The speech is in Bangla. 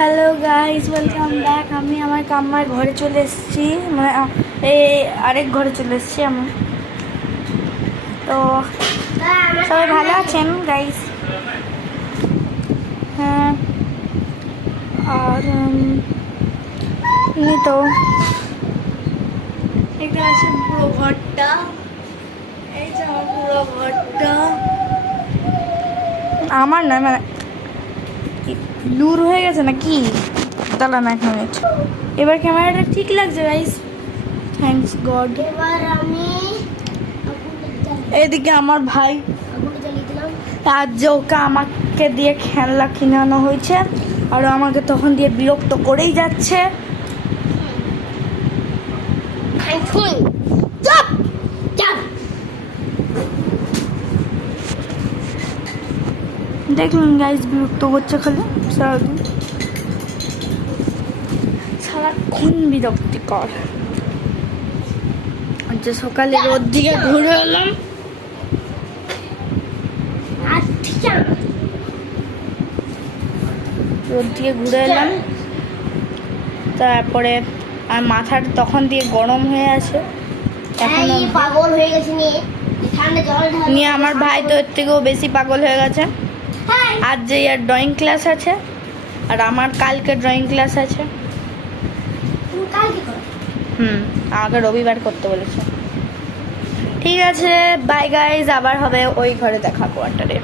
Hello guys, welcome back. আমি আমার কাম্মার ঘরে চলে এসেছি, মানে এই আরেক ঘরে চলে এসেছি আমি। তো সবাই ভালো আছেন গাইস? হ্যাঁ। আর তো এটা আছে পুরো ঘরটা, এই যে আমার পুরো ঘরটা আমার নয়, মানে দূর হয়ে গেছে না কি? দাঁড়ান এক মিনিট। এবার ক্যামেরাটা ঠিক লাগছে গাইস, থ্যাঙ্কস গড। এবার আমি এদিকে আমার ভাই, আজ যে ওকে আমাকে দিয়ে খেলনা কিনানো হয়েছে, আর ও আমাকে তখন দিয়ে বিরক্ত করেই যাচ্ছে। দেখলেন গাইস, বিরক্ত করছে খালি সারাদিন, সারাক্ষণ বিরক্তিকর। আর যে সকালে রোদ দিকে ঘুরে এলাম, রোদ দিয়ে ঘুরে এলাম, তারপরে আর মাথাটা তখন দিয়ে গরম হয়ে আছে এখন পাগল হয়ে গেছি নিয়ে। আমার ভাই তো এর থেকেও বেশি পাগল হয়ে গেছে। আজ যে ইয়ার ড্রয়িং ক্লাস আছে, আর আমার কালকে ড্রয়িং ক্লাস আছে। আমাকে রবিবার করতে বলেছে। ঠিক আছে, বাই গাইজ, আবার হবে ওই ঘরে দেখা কোয়ার্টারে।